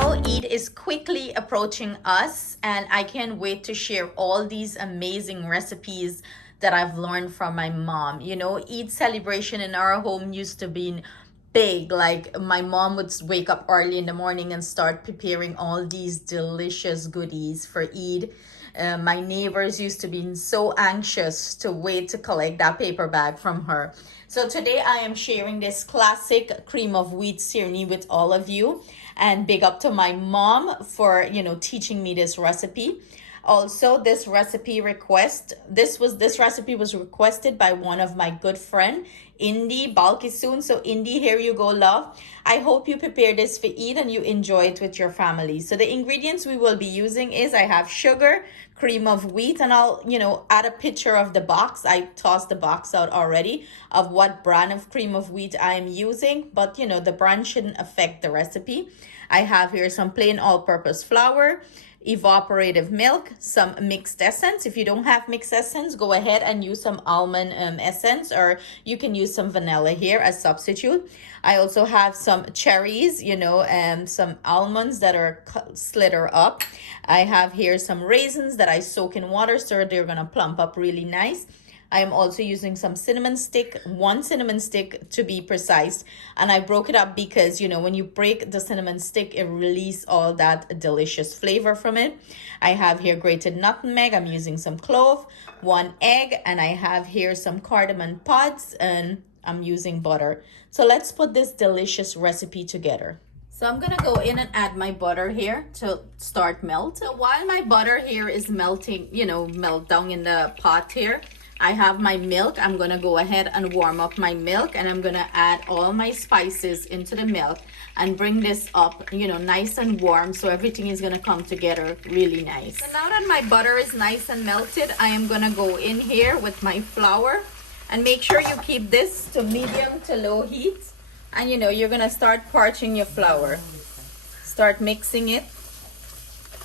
Eid is quickly approaching us, and I can't wait to share all these amazing recipes that I've learned from my mom. Eid celebration in our home used to be big. Like, my mom would wake up early in the morning and start preparing all these delicious goodies for Eid. My neighbors used to be so anxious to wait to collect that paper bag from her. So today I am sharing this classic cream of wheat Sirnee with all of you, and big up to my mom for teaching me this recipe. Also, this recipe was requested by one of my good friend, Indy Balkisoon. So Indy, here you go, love. I hope you prepare this for Eid and you enjoy it with your family. So the ingredients we will be using is, I have sugar, cream of wheat, and I'll add a picture of the box. I tossed the box out already of what brand of cream of wheat I am using, but the brand shouldn't affect the recipe. I have here some plain all-purpose flour, evaporated milk, some mixed essence. If you don't have mixed essence, go ahead and use some almond essence, or you can use some vanilla here as substitute. I also have some cherries, some almonds that are slither up. I have here some raisins that I soak in water so they're gonna plump up really nice. I am also using some cinnamon stick, 1 cinnamon stick to be precise. And I broke it up because, when you break the cinnamon stick, it releases all that delicious flavor from it. I have here grated nutmeg. I'm using some clove, 1 egg, and I have here some cardamom pods, and I'm using butter. So let's put this delicious recipe together. So I'm gonna go in and add my butter here to start melt. So while my butter here is melting, melt down in the pot here, I have my milk. I'm gonna go ahead and warm up my milk, and I'm gonna add all my spices into the milk and bring this up, nice and warm, so everything is gonna come together really nice. So now that my butter is nice and melted, I am gonna go in here with my flour, and make sure you keep this to medium to low heat. And you're gonna start parching your flour. Start mixing it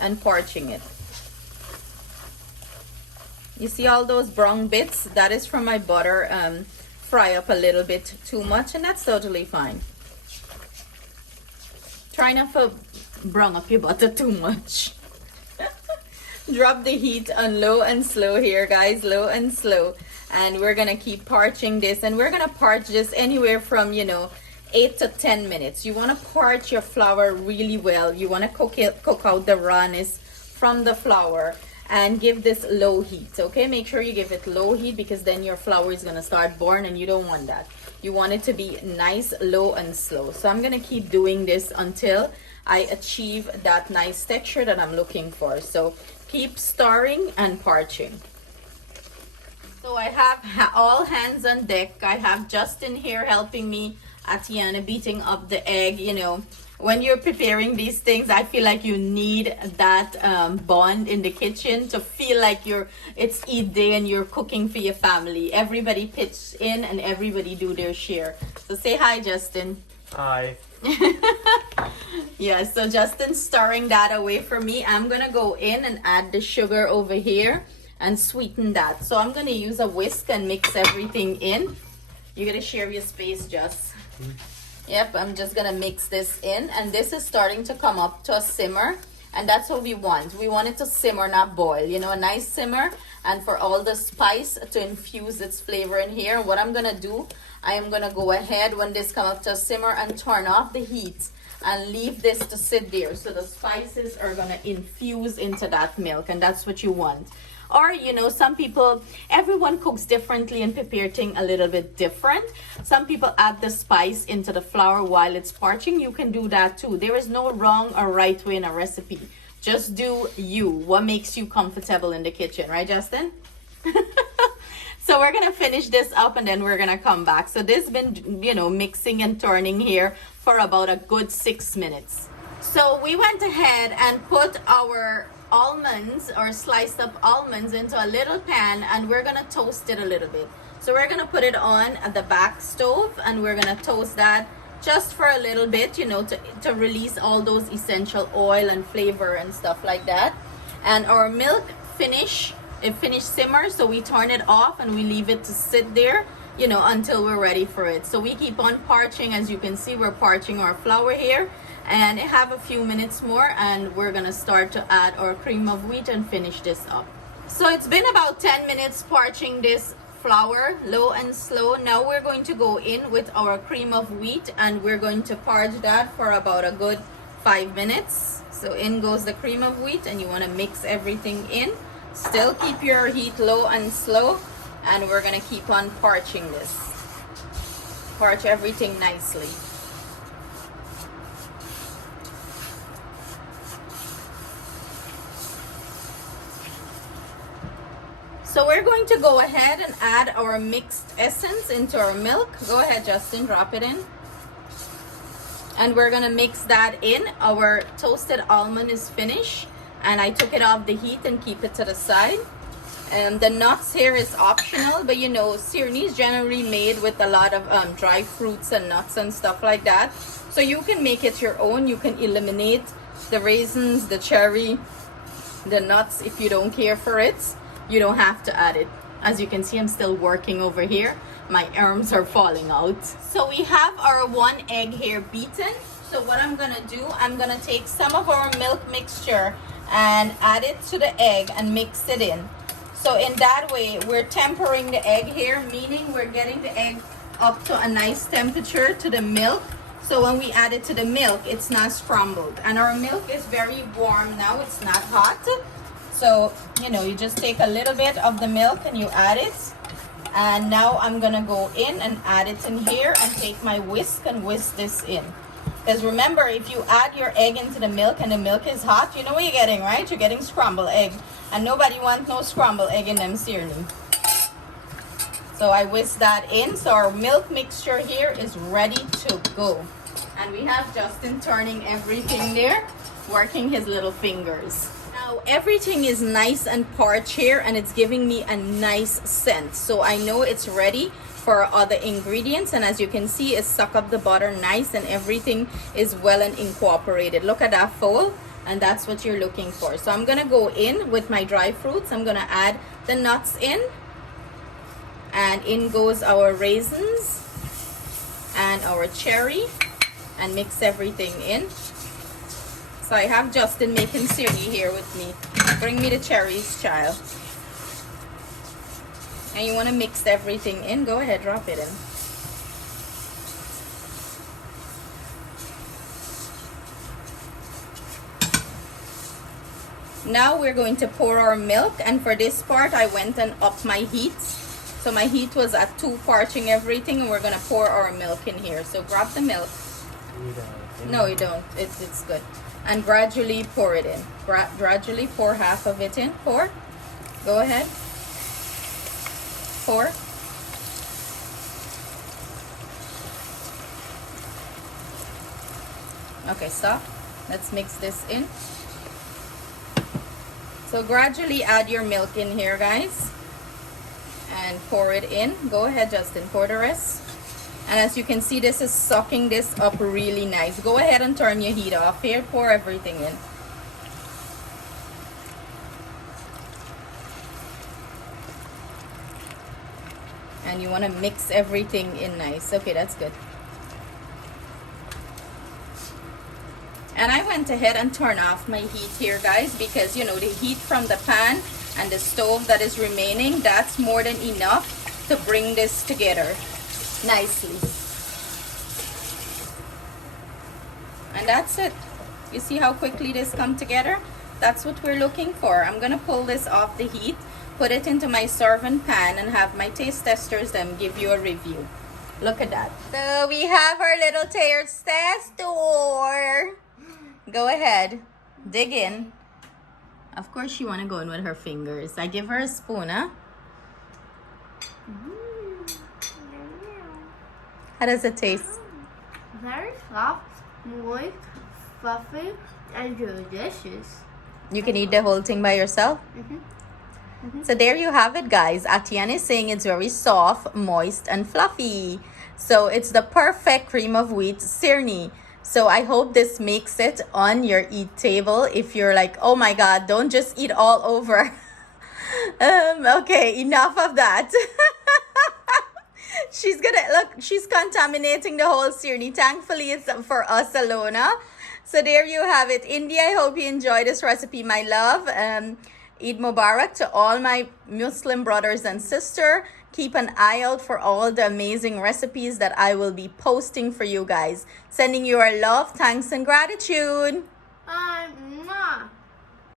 and parching it. You see all those brown bits? That is from my butter fry up a little bit too much, and that's totally fine. Try not to brown up your butter too much. Drop the heat on low and slow here, guys, low and slow. And we're gonna keep parching this, and we're gonna parch this anywhere from 8 to 10 minutes. You want to parch your flour really well. You want to cook out the rawness from the flour, and give this low heat. Okay, make sure you give it low heat, because then your flour is going to start burn, and you don't want that. You want it to be nice, low and slow. So I'm going to keep doing this until I achieve that nice texture that I'm looking for. So keep stirring and parching. So I have all hands on deck. I have Justin here helping me, Atiana beating up the egg. When you're preparing these things, I feel like you need that bond in the kitchen to feel like it's Eid day and you're cooking for your family. Everybody pitch in and everybody do their share. So say hi, Justin. Hi. Yeah, so Justin's stirring that away for me. I'm gonna go in and add the sugar over here and sweeten that. So I'm gonna use a whisk and mix everything in. You gotta share your space, Just. Yep, I'm just gonna mix this in, and this is starting to come up to a simmer, and that's what we want. We want it to simmer, not boil, a nice simmer, and for all the spice to infuse its flavor in here. What I'm gonna do, I am gonna go ahead when this comes up to a simmer and turn off the heat and leave this to sit there, so the spices are gonna infuse into that milk, and that's what you want. Or some people, everyone cooks differently and prepare things a little bit different. Some people add the spice into the flour while it's parching. You can do that too. There is no wrong or right way in a recipe. Just do you, what makes you comfortable in the kitchen, right, Justin? So we're gonna finish this up, and then we're gonna come back. So this has been mixing and turning here for about a good 6 minutes. So we went ahead and put our almonds, or sliced up almonds, into a little pan, and we're gonna toast it a little bit. So we're gonna put it on at the back stove, and we're gonna toast that just for a little bit, to release all those essential oil and flavor and stuff like that. And our milk finished simmer, so we turn it off and we leave it to sit there you know, until we're ready for it. So we keep on parching. As you can see, we're parching our flour here, and have a few minutes more and we're gonna start to add our cream of wheat and finish this up. So it's been about 10 minutes parching this flour, low and slow. Now we're going to go in with our cream of wheat and we're going to parch that for about a good 5 minutes. So in goes the cream of wheat, and you want to mix everything in. Still keep your heat low and slow, and we're gonna keep on parching this. Parch everything nicely. So we're going to go ahead and add our mixed essence into our milk. Go ahead, Justin, drop it in. And we're gonna mix that in. Our toasted almond is finished, and I took it off the heat and keep it to the side. The nuts here is optional, but you know, Sirnee is generally made with a lot of dry fruits and nuts and stuff like that. So you can make it your own. You can eliminate the raisins, the cherry, the nuts if you don't care for it. You don't have to add it. As you can see, I'm still working over here. My arms are falling out. So we have our 1 egg here beaten. So what I'm gonna do, I'm gonna take some of our milk mixture and add it to the egg and mix it in. So in that way, we're tempering the egg here, meaning we're getting the egg up to a nice temperature to the milk. So when we add it to the milk, it's not scrambled. And our milk is very warm now, it's not hot. So, you know, you just take a little bit of the milk and you add it. And now I'm gonna go in and add it in here and take my whisk and whisk this in. Because remember, if you add your egg into the milk and the milk is hot, you know what you're getting, right? You're getting scrambled egg. And nobody wants no scrambled egg in them Sirnee. So I whisk that in. So our milk mixture here is ready to go. And we have Justin turning everything there, working his little fingers. Now everything is nice and parched here, and it's giving me a nice scent. So I know it's ready for other ingredients, and as you can see, it suck up the butter nice and everything is well and incorporated. Look at that fold, and that's what you're looking for. So I'm gonna go in with my dry fruits. I'm gonna add the nuts in, and in goes our raisins and our cherry, and mix everything in. So I have Justin making Sirnee here with me. Bring me the cherries, child. And you want to mix everything in. Go ahead, drop it in. Now we're going to pour our milk, and for this part I went and upped my heat. So my heat was at 2, parching everything, and we're going to pour our milk in here. So grab the milk. No, you don't. It's good. And gradually pour it in. Gradually pour half of it in. Pour. Go ahead. Pour. Okay, stop. Let's mix this in. So gradually add your milk in here, guys. And pour it in. Go ahead, Justin. Pour the rest. And as you can see, this is sucking this up really nice. Go ahead and turn your heat off here. Pour everything in. And you want to mix everything in nice. Okay, that's good. And I went ahead and turned off my heat here, guys, because, you know, the heat from the pan and the stove that is remaining, that's more than enough to bring this together nicely. And that's it. You see how quickly this come together? That's what we're looking for. I'm gonna pull this off the heat, put it into my serving pan, and have my taste testers them give you a review. Look at that. So we have our little taste tester. Go ahead, dig in. Of course she wanna go in with her fingers. I give her a spoon, huh? How does it taste? Very soft, moist, fluffy, and delicious. You can eat the whole thing by yourself? So there you have it, guys. Atian is saying it's very soft, moist, and fluffy. So it's the perfect cream of wheat Sirnee. So I hope this makes it on your eat table. If you're like, oh my God, don't just eat all over. Okay, enough of that. She's gonna look, she's contaminating the whole Sirnee. Thankfully, it's for us alone. Huh? So there you have it. India, I hope you enjoy this recipe, my love. Eid Mubarak to all my Muslim brothers and sisters. Keep an eye out for all the amazing recipes that I will be posting for you guys. Sending you our love, thanks, and gratitude. Mwah.